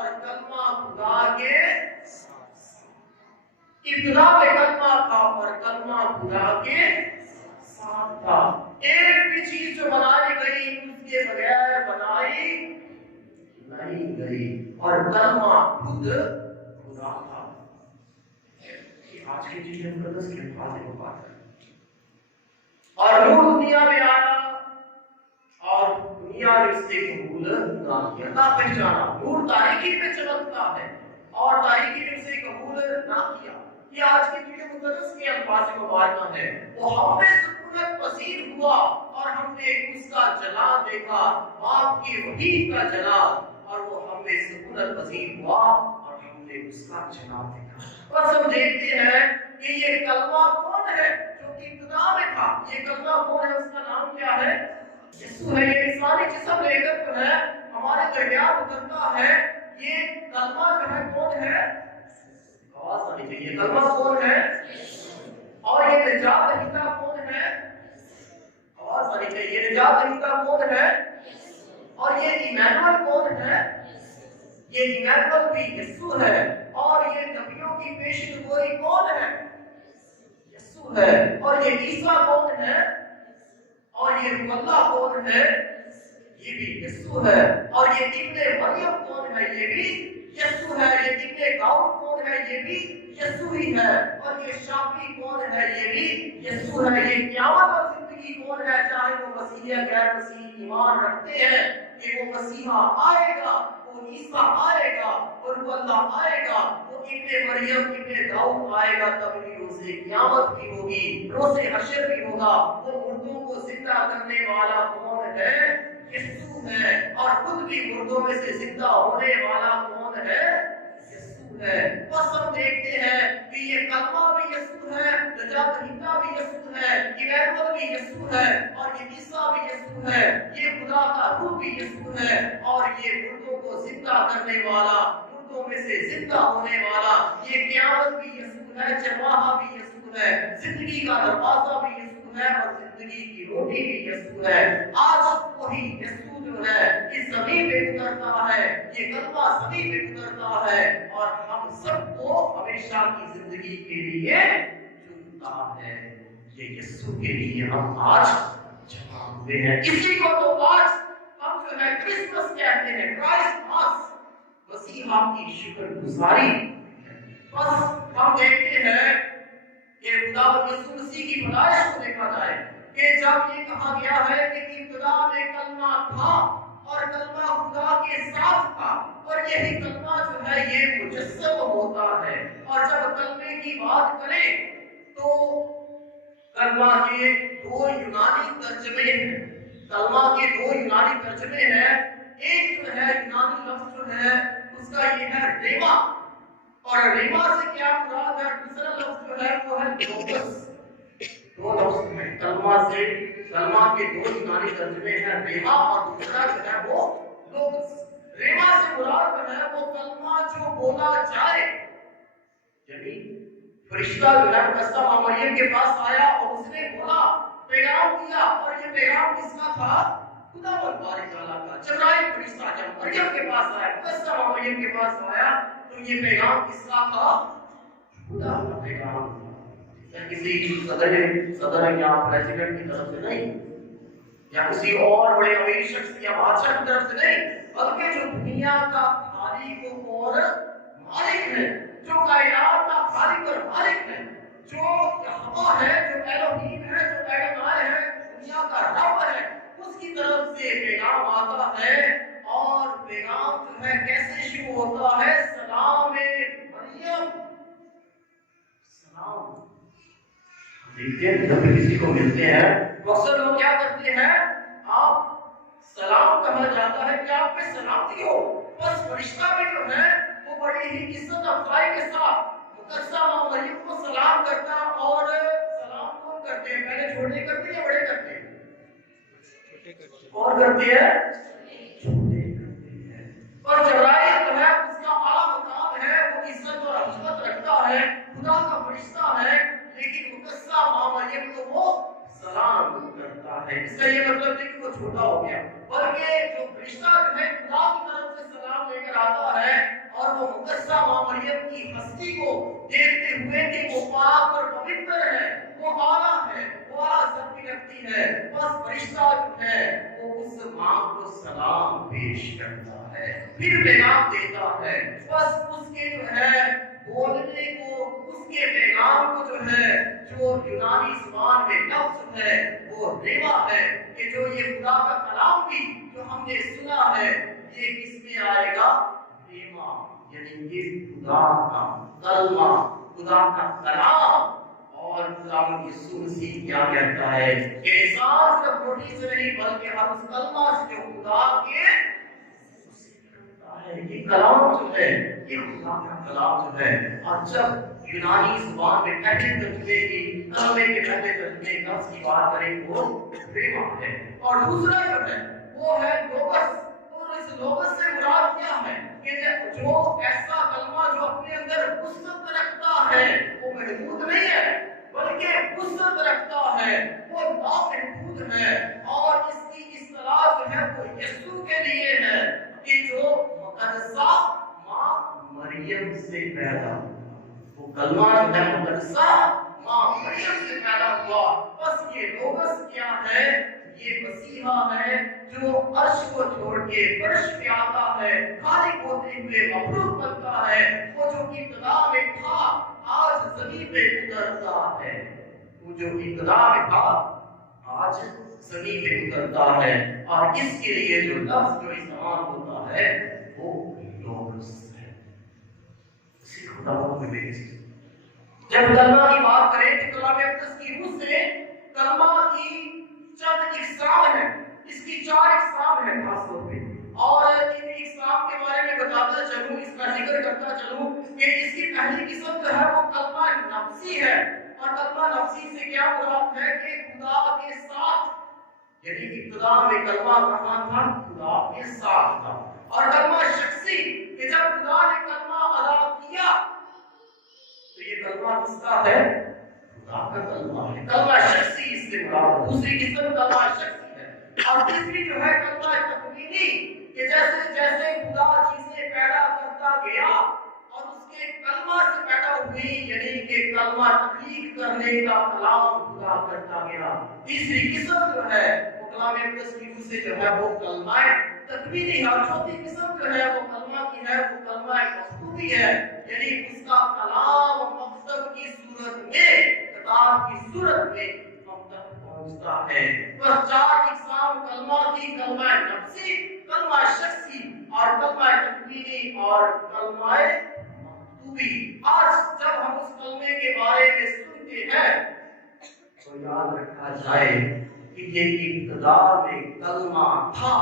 اور کلمہ خدا کے ابتدا میں کلمہ تھا اور کلمہ خدا کے ساتھ تھا. ایک بھی چیز جو بنائی گئی اس کے بغیر بنائی نہیں گئی اور کلمہ خود خدا تھا. آج کی چیزیں مقدس کے الفاظ کو بات کریں. اور نور دنیا میں آیا اور دنیا نے اسے قبول نہ کیا. نہ پہچانا. نور تاریکی میں چمکتا ہے اور تاریکی نے اسے قبول نہ کیا. یہ آج کی چیزیں مقدس کے الفاظ مبارکہ ہے. وہ ہم میں سکونت پذیر ہوا اور ہم نے اس کا جلال دیکھا, باپ کی وحی کا جلال, اور وہ ہم میں سکونت پذیر ہوا اور ہم نے اس کا جلال دیکھا. بس ہم دیکھتے ہیں کہ یہ کلمہ کون ہے جو کہ ابتدا میں تھا. یہ کلمہ کون ہے؟ اس کا نام کیا ہے؟ یسوع ہے. یہ انسانی جسم لے کر جو ہے ہمارے درمیان اترتا ہے. یہ کلمہ جو ہے کون ہے؟ آواز آنی چاہیے. کلمہ کون ہے؟ اور یہ نجات دہندہ کون ہے؟ آواز آنی چاہیے. نجات دہندہ کون ہے؟ اور یہ ایمانوئل کون ہے؟ یہ ایمانوئل بھی یسوع ہے. اور یہ نبیوں کی پیشن گوئی کون ہے؟ یسوع ہے. اور یہ عیسیٰ کون ہے؟ اور یہ روح اللہ کون ہے؟ یہ بھی یسوع ہے. اور یہ ابن مریم کون ہے؟ یہ بھی یسوع ہے. یہ ابن داؤد کون ہے؟ یہ بھی یسوع ہی ہے. اور یہ شافی کون ہے؟ یہ بھی یسوع ہے. یہ قیامت اور زندگی کون ہے؟ چاہے وہ مسیح یا غیر مسیح ایمان رکھتے ہیں کہ وہ مسیحا آئے گا, وہ عیسیٰ آئے گا, اور وہ اللہ آئے گا, وہ ابن مریم ابن داؤد آئے گا, تب بھی روزے قیامت بھی ہوگی, روزے حشر بھی ہوگا. وہ مردوں کو زندہ کرنے والا کون ہے؟ یسوع ہے. اور خود بھی مردوں میں سے زندہ ہونے والا کون ہے؟ یسوع ہے. بس ہم دیکھتے ہیں کہ یہ کلمہ بھی یسوع ہے, نجات دہندہ بھی یسوع ہے, ایمانوئل بھی یسوع ہے, اور یہ عیسیٰ بھی یسوع ہے, یہ خدا کا روح بھی یسوع ہے, اور یہ مردوں کو زندہ کرنے والا, مردوں میں سے زندہ ہونے والا, یہ قیامت بھی یسوع ہے, چرواہا بھی یسوع ہے, زندگی کا دروازہ بھی یسوع ہے, اور زندگی کی روٹی بھی یسوع ہے. آج وہی یسوع جو ہے اس زمین پہ اترتا ہے, یہ کلمہ زمین پہ اترتا ہے, اور ہم سب کو ہمیشہ کی زندگی کے لیے چنتا ہے. یہ یسوع کے لیے ہم آج جمع ہوئے ہیں. اسی کو تو آج ہم جو ہے کرسمس کہتے ہیں, کرائسٹ ماس, مسیحا کی شکر گزاری. بس ہم دیکھتے ہیں کہ خدا یسوع مسیح کی پیدائش کو دیکھا جائے کہ جب یہ کہا گیا ہے کہ ابتدا میں کلمہ تھا اور کلمہ خدا کے ساتھ تھا, اور یہی کلمہ جو ہے یہ مجسم ہوتا ہے. اور جب کلمے کی بات کریں تو کلمہ کے دو یونانی ترجمے ہیں. کلمہ کے دو یونانی ترجمے ہیں. ایک جو ہے یونانی لفظ جو ہے اس کا یہ ہے ریما, اور ریما سے کیا مراد ہے؟ دوسرا لفظ جو ہے وہ ہے لوگس. دو لفظ ہیں کلمہ سے. کلمہ کے دو یونانی ترجمے ہیں, ریما اور دوسرا جو ہے وہ لوگس. ریما سے مراد جو ہے وہ کلمہ جو بولا جائے, یعنی فرشتہ جو ہے مقدسہ مریم کے پاس آیا اور اس نے بولا, پیغام دیا, اور یہ پیغام کس کا تھا؟ خدا بارک تعالیٰ کا. جبرائیل فرشتہ جب مریم کے پاس آیا, مقدسہ مریم کے پاس آیا, تو یہ پیغام کس کا تھا؟ خدا کا پیغام. کسی صدر یا پریزیڈنٹ کی طرف سے نہیں, یا کسی اور بڑے امیر شخص یا بادشاہ کی طرف سے نہیں, بلکہ جو دنیا کا خالق اور مالک ہے, جو کائنات کا خالق اور مالک ہے, جو یہوہ ہے, جو الوہیم ہے, جو ایڈونائی ہے, دنیا کا رب ہے, اس کی طرف سے پیغام آتا ہے. اور پیغام جو ہے کیسے شروع ہوتا ہے؟ سلام مریم. سلام. دیکھتے ہیں جب کسی کو ملتے ہیں اکثر لوگ کیا کرتے ہیں, آپ سلام کہا جاتا ہے کہ آپ پہ سلامتی ہو. بس فرشتہ میں جو ہے وہ بڑی ہی عزت افزائی کے ساتھ مقدسہ مریم کو سلام کرتا. اور سلام کون کرتے ہیں؟ پہلے چھوٹے کرتے ہیں یا بڑے کرتے ہیں؟ کون کرتے ہیں؟ چھوٹے کرتے ہیں. اور جبرائیل جو ہے اس کا اعلیٰ مقام ہے, وہ عزت اور عظمت رکھتا ہے, خدا کا فرشتہ ہے, لیکن مقدسہ مریم کو وہ سلام کرتا ہے. اس کا یہ مطلب نہیں کہ وہ چھوٹا ہو گیا, بلکہ جو فرشتہ جو ہے خدا کی طرف سے سلام لے کر آتا ہے, پیش کرتا ہے، پھر پیغام دیتا ہے. بس اس کے جو ہے بولنے کو، اس کے پیغام کو جو ہے، جو یونانی زبان میں لفظ ہے وہ ریوا ہے، کہ جو یہ خدا کا کلام بھی جو ہم نے سنا ہے یہ کس میں آئے گا؟ ریوا، یعنی یہ خدا کا کلمہ، خدا کا کلام. اور خداوند یسوع مسیح کیا کہتا ہے کہ انسان صرف روٹی سے نہیں بلکہ ہر اس کلمہ سے جو خدا کے یہ کلام جو ہے، یہ خدا کا کلام جو ہے. اور جب یونانی زبان میں پہلے ترجمے کی، کلمے کے پہلے ترجمے لفظ کی بات کریں وہ ریما ہے. اور دوسرا جو ہے وہ ہے لوگس. اور اس لوگس سے مراد کیا ہے کہ جو ایسا کلمہ جو اپنے اندر وسعت رکھتا ہے، وہ محدود نہیں ہے بلکہ وسعت رکھتا ہے، وہ لامحدود ہے. اور اس کی اصطلاح جو ہے وہ یسوع کے لیے ہے کہ جو مقدسہ ماں مریم سے پیدا، وہ کلمہ جو ہے مقدسہ ماں مریم سے پیدا ہوا. بس یہ لوگس کیا ہے؟ یہ مسیحا ہے جو عرش کو چھوڑ کے فرش پہ آتا ہے، خالق ہوتے ہوئے مخلوق بنتا ہے. وہ جو ابتدا میں تھا آج زمین پہ اترتا ہے، وہ جو ابتدا میں تھا آج زمین پہ اترتا ہے. اور اس کے لیے جو لفظ جو استعمال ہوتا ہے وہ لوگس ہے. اسی خدا میں میری جب کلمہ کی بات کریں تو کلام اقدس کی روح سے کلمہ کی چند اقسام ہیں. اس کی 4 اقسام ہیں خاص طور پہ، اور ان اقسام کے بارے میں بتاتا چلوں، اس کا ذکر کرتا چلوں کہ اس کی پہلی قسم جو ہے وہ کلمہ نفسی ہے. اور کلمہ نفسی سے کیا مراد ہے کہ خدا کے ساتھ، یعنی ابتدا میں کلمہ کہاں تھا؟ خدا کے ساتھ تھا. اور کلمہ شخصی کہ جب خدا نے کلمہ ادا کیا تو یہ کلمہ کس کا ہے؟ خدا کا کلمہ ہے. کلمہ شخصی اس سے مراد. دوسری قسم کلمہ شخصی ہے. اور تیسری جو ہے کلمہ تکوینی کہ جیسے جیسے خدا چیزیں پیدا کرتا گیا اور اس کے کلمہ سے پیدا ہوئی، یعنی کہ کلمہ تخلیق کرنے کا کلام خدا کرتا گیا. تیسری قسم جو ہے وہ کلام اقدس کی روح سے جو ہے وہ کلمہ تکوینی ہے. اور چوتھی قسم جو ہے وہ کلمہ کی ہے وہ کلمہ مکتوبی ہے، یعنی اس کا کلام مکتوب کی صورت میں، کتاب کی صورت میں ہم تک پہنچتا ہے. بس 4 اقسام کلمہ کی، کلمہ نفسی، کلمہ شخصی اور کلمہ تکوینی اور کلمہ مکتوبی. آج جب ہم اس کلمے کے بارے میں سنتے ہیں تو یاد رکھا جائے کہ یہ ابتدا میں کلمہ تھا.